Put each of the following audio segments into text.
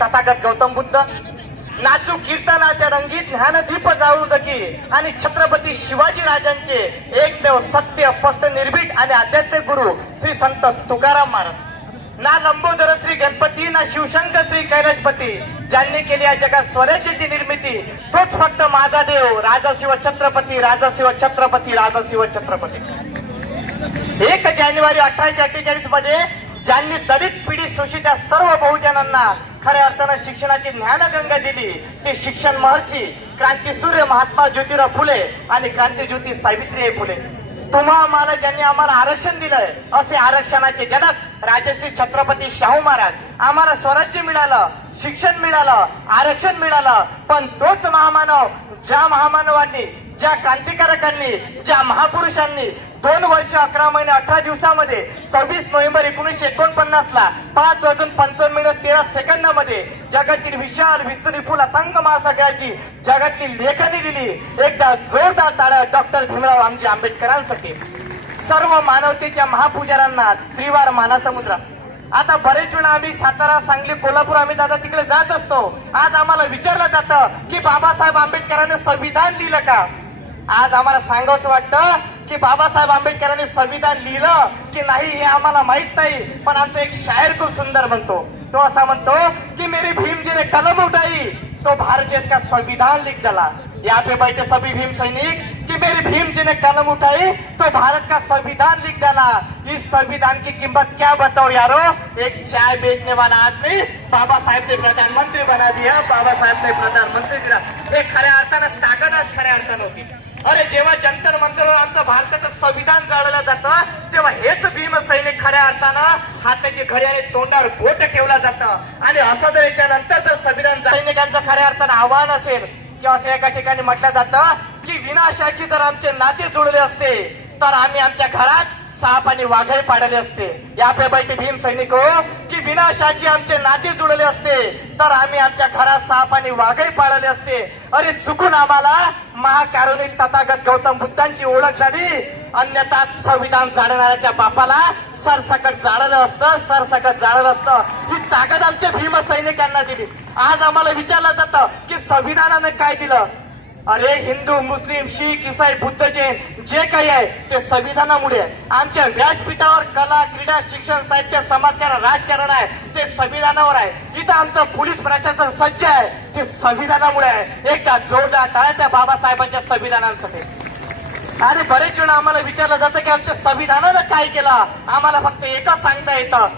तथागत गौतम बुद्ध, नाचू कीर्तनाच्या रंगीत ज्ञानदीप जाळू दकी आणि छत्रपती शिवाजी राजांचे एकमेव सत्य स्पष्ट निर्भीड आणि आध्यात्मिक गुरु श्री संत तुकाराम महाराज. ना लंबोदर श्री गणपती, ना शिवशंकर श्री कैलाशपती, ज्यांनी केली या जगात स्वराज्याची निर्मिती, तोच फक्त माझा देव राजा शिव छत्रपती, राजा शिव छत्रपती, राजा शिव छत्रपती. 1 जानेवारी 1848 मध्ये ज्यांनी दलित पीडित शोषित या सर्व बहुजनांना खऱ्या अर्थानं शिक्षणाची ज्ञानगंगा दिली, ते शिक्षण महर्षी क्रांतीसूर्य महात्मा ज्योतिराव फुले आणि क्रांतीज्योती सावित्रीबाई फुले. तुम्हा मला ज्यांनी आम्हाला आरक्षण दिलंय, असे आरक्षणाचे जनक राजश्री छत्रपती शाहू महाराज. आम्हाला स्वराज्य मिळालं, शिक्षण मिळालं, आरक्षण मिळालं, पण तोच महामानव, ज्या महामानवांनी, ज्या क्रांतिकारकांनी, ज्या महापुरुषांनी 2 वर्ष 11 महिने 18 दिवसामध्ये 26 नोव्हेंबर 1949 ला 5:55:13 जगातील विशाल विस्तृत अथांग महासागराची जगातील लेखणी लिहिली. एकदा जोरदार टाळ्या डॉक्टर भीमराव रामजी आंबेडकरांसाठी. सर्व मानवतेच्या महापुजाऱ्यांना त्रिवार मानाचा मुद्रा. आता बरेच वेळा आम्ही सातारा, सांगली, कोल्हापूर आम्ही दादा तिकडे जात असतो. आज आम्हाला विचारलं जातं की बाबासाहेब आंबेडकरांनी संविधान लिहिलं का? आज आम्हाला सांगावंच वाटतं की बाबासाहेब आंबेडकरांनी संविधान लिहिलं की नाही हे आम्हाला माहित नाही, पण आमचा एक शायर खूप सुंदर म्हणतो. तो असा म्हणतो की मेरी भीम जी ने कलम उठाई तो भारत देश का संविधान लिख डाला. यहाँ पे बैठे सभी भीम सैनिक कि मेरी भीम जी ने कलम उठाई तो भारत का संविधान लिख डाला. इस संविधान की कीमत क्या बताओ यारो? एक चाय बेचने वाला आदमी बाबा साहेब ने प्रधानमंत्री बना दिया, बाबा साहेब ने प्रधानमंत्री दिला. हे खऱ्या अर्थानं ताकदच खऱ्या अर्थानं होती. अरे जेव्हा जंतर मंतरवर आमचं भारताचं संविधान जाळलं जातं, तेव्हा हेच भीम सैनिक खऱ्या अर्थानं हाताची घडी आणि तोंडावर बोट ठेवला जातं. आणि असं जर याच्यानंतर जर संविधान सैनिकांचं खऱ्या अर्थानं आव्हान असेल किंवा असं एका ठिकाणी म्हटलं जातं की विनाशाची जर आमचे नाते जुळले असते तर आम्ही आमच्या घरात साप आणि वाघही पाडले असते. या पे बैठे भीम सैनिक हो की विनाशाची आमचे नाते जुळले असते तर आम्ही आमच्या घरात साप आणि वाघही पाळले असते. अरे चुकून आम्हाला महाकारुणिक तथागत गौतम बुद्धांची ओळख झाली, अन्यथा संविधान जाणणाऱ्याच्या बापाला सरसकट जाळलं असतं, सरसकट जाळलं असतं. ही ताकद आमच्या भीम सैनिकांना दिली. आज आम्हाला विचारलं जातं की संविधानाने काय दिलं? अरे हिंदू, मुस्लिम, शीख, ईसाई, बुद्ध, जैन जे काही आहे ते संविधानामुळे. आमच्या व्यासपीठावर कला, क्रीडा, शिक्षण, साहित्य, समाजकारण, राजकारण आहे ते संविधानावर आहे. इथं आमचं पोलीस प्रशासन सज्ज आहे ते संविधानामुळे आहे. एकदा जोरदार टाळ्या त्या बाबासाहेबांच्या संविधानांसाठी. आणि बरेच वेळा आम्हाला विचारलं जातं की आमच्या संविधानानं काय केलं? आम्हाला फक्त एकच सांगता येतं,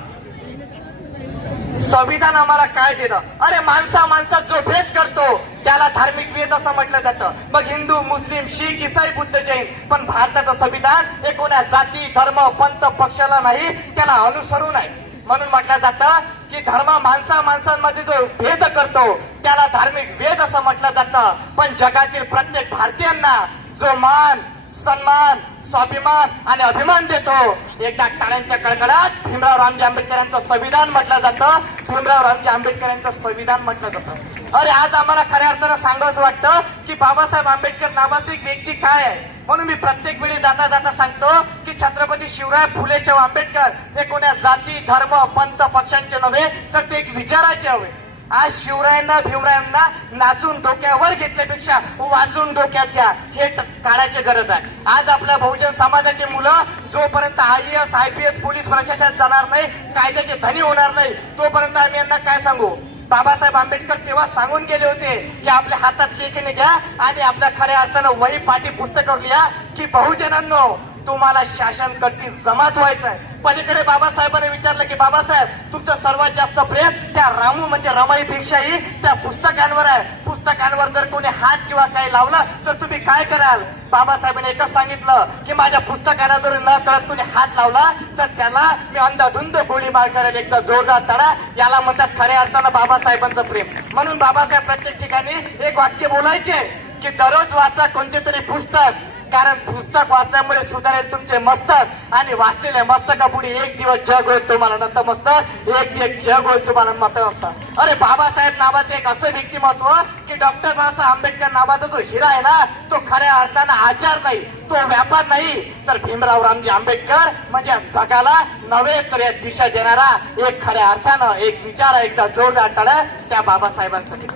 संविधान आम्हाला काय दिलं? अरे माणसात जो भेद करतो त्याला धार्मिक भेद असं म्हटलं जातं. मग हिंदू, मुस्लिम, शीख, ईसाई, बुद्ध, जैन. पण भारताचं संविधान हे कोणा जाती, धर्म, पंथ, पक्षाला नाही, त्याला अनुसरून आहे. म्हणून म्हटलं जातं की धर्म माणसांमध्ये जो भेद करतो त्याला धार्मिक भेद असं म्हटलं जातं. पण जगातील प्रत्येक भारतीयांना जो मान, सन्मान, स्वाभिमान आणि अभिमान देतो, एकदा टाळ्यांच्या कडकडात भीमराव रामजी आंबेडकरांचं संविधान म्हटलं जातं, भीमराव रामजी आंबेडकरांचं संविधान म्हटलं जातं. अरे आज आम्हाला खऱ्या अर्थानं सांगावंच वाटतं की बाबासाहेब आंबेडकर नावाची एक व्यक्ती काय आहे. म्हणून मी प्रत्येक वेळी जाता जाता सांगतो की छत्रपती शिवराय फुले शाहू आंबेडकर हे कोण्या जाती, धर्म, पंथ, पक्षांचे नव्हे तर ते एक विचाराचे हवे. आज शिवरायांना, भीमरायांना नाचून डोक्यावर घेतल्यापेक्षा वाचून डोक्यात घ्या हे काळाची गरज आहे. आज आपल्या बहुजन समाजाचे मुलं जोपर्यंत IAS, IPS, पोलीस प्रशासनात जाणार नाही, कायद्याचे धनी होणार नाही, तोपर्यंत आम्ही यांना काय सांगू? बाबासाहेब आंबेडकर तेव्हा सांगून गेले होते की आपल्या हातात लेखणी घ्या आणि आपल्या खऱ्या अर्थानं वही, पाठी, पुस्तकावर लिहा की बहुजनांनो तुम्हाला शासन कधी जमात व्हायचंय. पलीकडे बाबासाहेबांनी विचारलं की बाबासाहेब तुमचं सर्वात जास्त प्रेम त्या रामू म्हणजे रमाईपेक्षाही त्या पुस्तकांवर आहे. पुस्तकांवर जर कोणी हात किंवा काही लावलं तर तुम्ही काय कराल? बाबासाहेबांनी एकच सांगितलं की माझ्या पुस्तकाला जर न कळत कोणी हात लावला तर त्याला मी अंधाधुंद गोळी मार करेल. एकदा जोरदार टाळा. याला म्हणतात खऱ्या अर्थानं बाबासाहेबांचं प्रेम. म्हणून बाबासाहेब प्रत्येक ठिकाणी एक वाक्य बोलायचे की दररोज वाचा कोणते तरी पुस्तक, कारण पुस्तक वाचल्यामुळे सुधारेल तुमचे मस्तक आणि वाचलेल्या मस्तकापुढे एक दिवस जग होईल तुम्हाला नतमस्तक, एक जग होईल तुम्हाला नतमस्तक. अरे बाबासाहेब नावाचे एक असं व्यक्तिमत्व की डॉक्टर बाबासाहेब आंबेडकर नावाचा जो हिरा आहे ना, तो खऱ्या अर्थानं आचार नाही, तो व्यापार नाही, तर भीमराव रामजी आंबेडकर म्हणजे जगाला नवे तर दिशा देणारा एक खऱ्या अर्थानं एक विचार, एकदा जोरदार टाळ्या त्या बाबासाहेबांसाठी.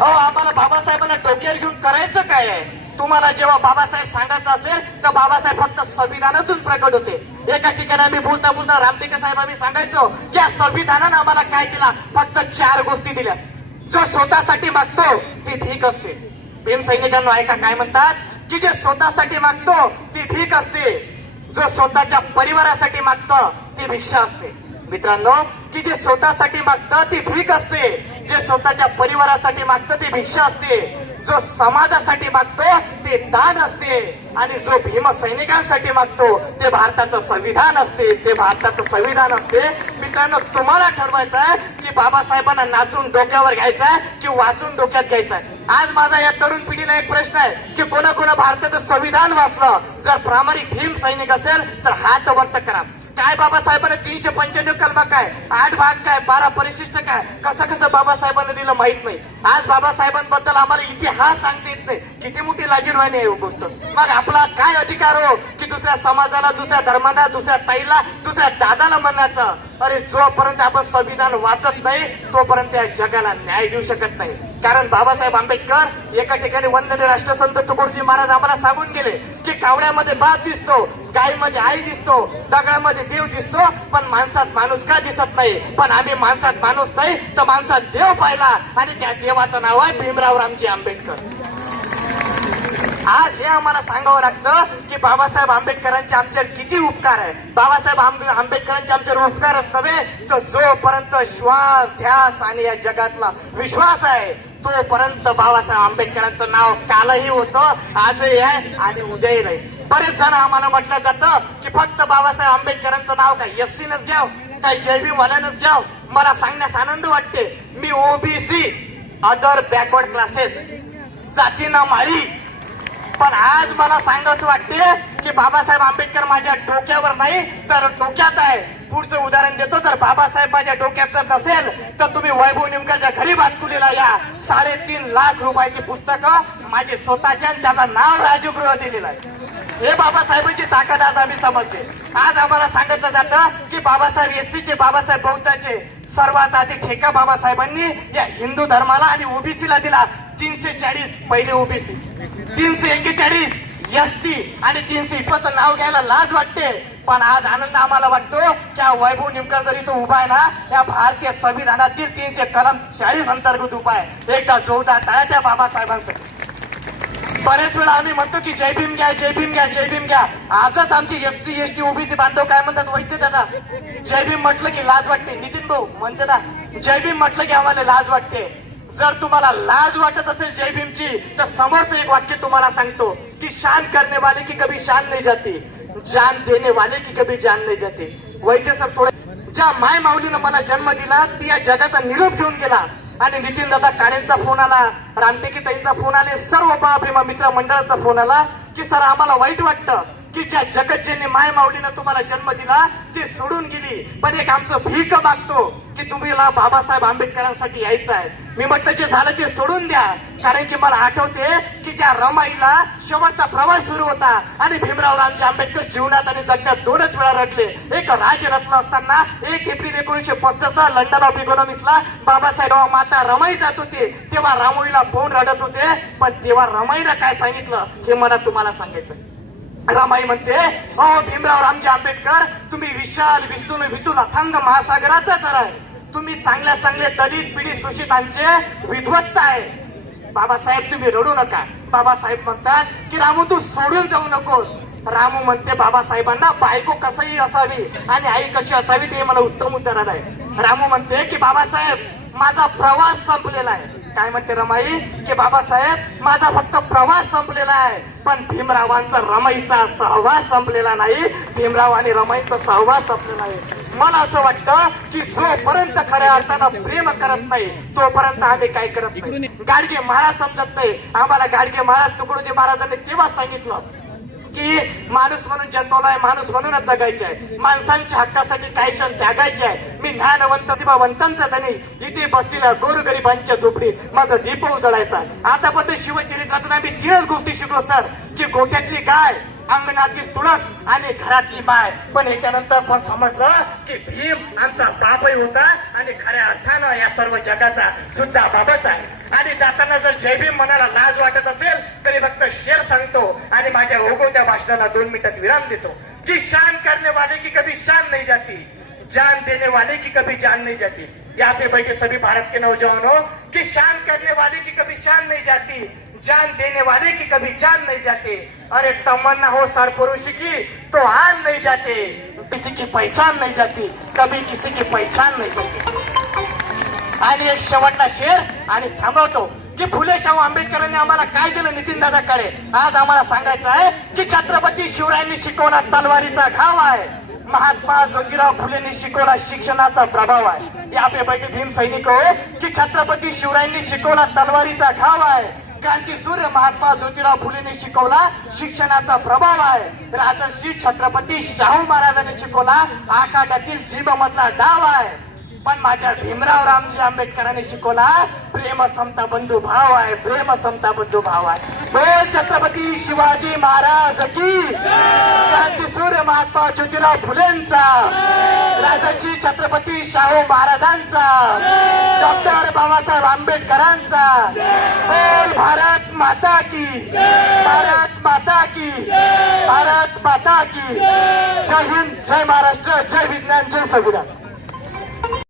अहो, आम्हाला बाबासाहेबांना डोक्यावर घेऊन करायचं काय आहे? तुम्हाला जेव्हा बाबासाहेब सांगायचं असेल तर बाबासाहेब फक्त संविधानातून प्रकट होते. एका ठिकाणी आम्ही बोलता बोलता रामटेके साहेब आम्ही सांगायचो की या संविधानानं आम्हाला काय दिला? फक्त 4 गोष्टी दिल्या. जो स्वतःसाठी मागतो ती भीक असते. भीमसैनिकांनो ऐका काय म्हणतात की जे स्वतःसाठी मागतो ती भीक असते, जो स्वतःच्या परिवारासाठी मागतं ती भिक्षा असते. मित्रांनो, की जे स्वतःसाठी मागतं ती भीक असते, जे स्वतःच्या परिवारासाठी मागतं ती भिक्षा असते, जो समाजासाठी मागतो ते दान असते, आणि जो भीमसैनिकांसाठी मागतो ते भारताचं संविधान असते, ते भारताचं संविधान असते. मित्रांनो, तुम्हाला ठरवायचं आहे की बाबासाहेबांना नाचून डोक्यावर घ्यायचं आहे की वाचून डोक्यात घ्यायचं आहे. आज माझा या तरुण पिढीला एक प्रश्न आहे की कोणा भारताचं संविधान वाचलं? जर प्रामाणिक भीम सैनिक असेल तर हात वर्त करा. काय बाबासाहेबांना 395 कलमा काय, 8 भाग काय, 12 परिशिष्ट काय, कसं बाबासाहेबांना दिलं माहित नाही. आज बाबासाहेबांबद्दल आम्हाला इतिहास सांगता येत नाही. किती मोठी लाजीरवाणी आहे गोष्ट. मग आपला काय अधिकार हो की दुसऱ्या समाजाला, दुसऱ्या धर्माला, दुसऱ्या ताईला, दुसऱ्या दादाला म्हणण्याचा? अरे, जोपर्यंत आपण संविधान वाचत नाही तोपर्यंत या जगाला न्याय देऊ शकत नाही. कारण बाबासाहेब आंबेडकर एका ठिकाणी वंदनीय राष्ट्रसंत तुकडोजी महाराज आम्हाला सांगून गेले की कावड्यामध्ये बाप दिसतो, गायीमध्ये आई दिसतो, दगडामध्ये देव दिसतो, पण माणसात माणूस का दिसत नाही? पण आम्ही माणसात माणूस नाही तर माणसात देव पाहिला, आणि त्या देवाचं नाव आहे भीमराव रामजी आंबेडकर. आज हे आम्हाला सांगावं लागतं की बाबासाहेब आंबेडकरांचे आमच्यावर किती उपकार आहे. बाबासाहेब आंबेडकरांचे आमच्यावर उपकारच नव्हे तर जोपर्यंत श्वास, ध्यास आणि या जगातला विश्वास आहे तोपर्यंत बाबासाहेब आंबेडकरांचं नाव कालही होतं, आजही आहे आणि उद्याही नाही. बरेच जण आम्हाला म्हटलं जातं की फक्त बाबासाहेब आंबेडकरांचं नाव काय एससीनच घ्याव, काय जयभीम वाल्यानच घ्याव. मला सांगण्यास आनंद वाटते, मी ओबीसी, अदर बॅकवर्ड क्लासेस, जातीना माळी, पण आज मला सांगायचं वाटते की बाबासाहेब आंबेडकर माझ्या डोक्यावर नाही तर डोक्यात आहे. पुढचं उदाहरण देतो, जर बाबासाहेब माझ्या डोक्यात जर नसेल तर तुम्ही वैभव निमकरच्या घरी बातकुलीला या. 3.5 लाख रुपयाची पुस्तकं माझे स्वतःच्या, त्याला नाव राजगृह दिलेलं आहे. हे बाबासाहेबांची ताकद आज आम्ही समजते. आज आम्हाला सांगितलं जातं की बाबासाहेब एससीचे, बाबासाहेब बौद्धाचे. सर्वात आधी ठेका बाबासाहेबांनी या हिंदू धर्माला आणि ओबीसीला दिला. 340 पहिले ओबीसी, 341 एसटी आणि 320 नाव घ्यायला लाज वाटते. पण आज आनंद आम्हाला वाटतो की हा वैभव निमकर जरी तो उभा आहे ना, या भारतीय संविधानातील 340 अंतर्गत उभा आहे. एकदा जोरदार टाळ्या त्या बाबासाहेबांसाठी. बरेच वेळा आम्ही म्हणतो की जय भीम घ्या, जय भीम घ्या, जय भीम घ्या. आजच आमची एससी एसटी ओबीसी बांधव काय म्हणतात? वैद्य दादा, जय भीम म्हटलं की लाज वाटते. नितीन भाऊ म्हणते ना, जय भीम म्हटलं की आम्हाला लाज वाटते. जर तुम्हाला लाज वाटत असेल जय भीमची तर समोरचं एक वाक्य तुम्हाला सांगतो की शान करने वाले की कभी शान नहीं जाती, जान देने वाले की कभी जान नहीं जाते. वैद्य सर, थोडं ज्या माय माऊलीनं मला जन्म दिला ती या जगाचा निरोप घेऊन गेला. आणि नितीन दादा काळेंचा फोन आला, रामटेके ताईंचा फोन आले, सर्व भीमा मित्र मंडळाचा फोन आला की सर आम्हाला वाईट वाटतं की ज्या जगतजननी माय माऊलीनं तुम्हाला जन्म दिला ती सोडून गेली, पण एक आमचं भीक मागतो की तुम्हाला बाबासाहेब आंबेडकरांसाठी यायचं आहे. मी म्हटलं जे झालं ते सोडून द्या, कारण की मला आठवते की ज्या रमाईला शेवटचा प्रवास सुरू होता आणि भीमराव रामजी आंबेडकर जीवनात आणि जगण्यात 2च वेळा रडले. एक राजरत्न असताना 1 एप्रिल 1965 लंडन ऑफ इकॉनॉमिक्सला बाबासाहेब माता रमाई जात होते, तेव्हा रामोईला फोन रडत होते. पण तेव्हा रमाईला काय सांगितलं हे मला तुम्हाला सांगायचं. रमाई म्हणते, अहो भीमराव रामजी आंबेडकर, तुम्ही विशाल विस्तून वितून अथांग महासागराचा जर आहे, तुम्ही चांगले दलित पिढी शोषितांचे विद्वत्त आहे. बाबासाहेब तुम्ही रडू नका. बाबासाहेब म्हणतात की रामू तू सोडून जाऊ नकोस. रामू म्हणते बाबासाहेबांना बायको कसंही असावी आणि आई कशी असावी ते मला उत्तम उत्तर आहे. रामू म्हणते की बाबासाहेब माझा प्रवास संपलेला आहे, काय म्हणते रमाई की बाबासाहेब माझा फक्त प्रवास संपलेला आहे, पण भीमरावांचा रमाईचा सहवास संपलेला नाही. भीमराव आणि रमाईचा सहवास संपलेला आहे. मला असं वाटतं की जोपर्यंत खऱ्या अर्थानं प्रेम करत नाही तोपर्यंत आम्ही काय करत नाही. गाडगे महाराज समजत नाही आम्हाला. गाडगे महाराज तुकडोजी महाराजांनी तेव्हा सांगितलं की माणूस म्हणून जन्मलाय, माणूस म्हणूनच जगायचे आहे, माणसांच्या हक्कासाठी काही क्षण त्यागायचे आहे. मी ज्ञानवंत दिवावंतांचा धनी इथे बसलेल्या गोरगरिबांच्या झोपडीत माझा दीप उजळायचा. आता पण ते शिवचरित्रातून आम्ही 3 गोष्टी शिकलो सर, की गोठ्यातली गाय, अंगणातील तुळस आणि घरातली बाय. पण याच्यानंतर पण समजलं की भीम आमचा बापही होता आणि खऱ्या अर्थानं या सर्व जगाचा सुद्धा बाबाच आहे. आणि जाताना जर जय भीम मनाला लाज वाटत असेल तरी फक्त शेर सांगतो आणि माझ्या ओघवत्या भाषणाला 2 मिनिटात विराम देतो की शान करने वाले की कभी शान नहीं जाती, जान देने वाले की कभी जान नहीं जाती. यहाँ पे बैठे सभी भारत के नौजवानों की शान करने वाले की कभी शान नहीं जाती, जान देने वाले की कभी जान नहीं जाते. अरे तमन्ना हो सरपुरुष की तो आन नहीं जाते, किसी की पहचान नहीं जाती, कभी किसी की पहचान नहीं जाती. आणि एक शेवटला शेर आणि थांबवतो की फुले शाहू आंबेडकरांनी आम्हाला काय दिलं नितीन दादा काळे. आज आम्हाला सांगायचं आहे की छत्रपती शिवरायांनी शिकवला तलवारीचा घाव आहे, महात्मा ज्योतिराव फुलेंनी शिकवला शिक्षणाचा प्रभाव आहे. या पे बैठे भीम सैनिक हो की छत्रपती शिवरायांनी शिकवला तलवारीचा घाव आहे, क्रांती सूर्य महात्मा ज्योतिराव फुलेंनी शिकवला शिक्षणाचा प्रभाव आहे, राजर्षी छत्रपती शाहू महाराजांनी शिकवला आखाड्यातील जीभमधला डाव आहे. पण माझ्या भीमराव रामजी आंबेडकरांनी शिकवला प्रेम समता बंधू भाव आहे, प्रेम समता बंधू भाव आहे. बोल छत्रपती शिवाजी महाराज की, क्रांतीसूर्य महात्मा ज्योतिराव फुलेंचा, राजर्षी छत्रपती शाहू महाराजांचा, डॉक्टर बाबासाहेब आंबेडकरांचा. बोल भारत माता की, भारत माता की, भारत माता की. जय हिंद, जय महाराष्ट्र, जय विज्ञान, जय संविधान.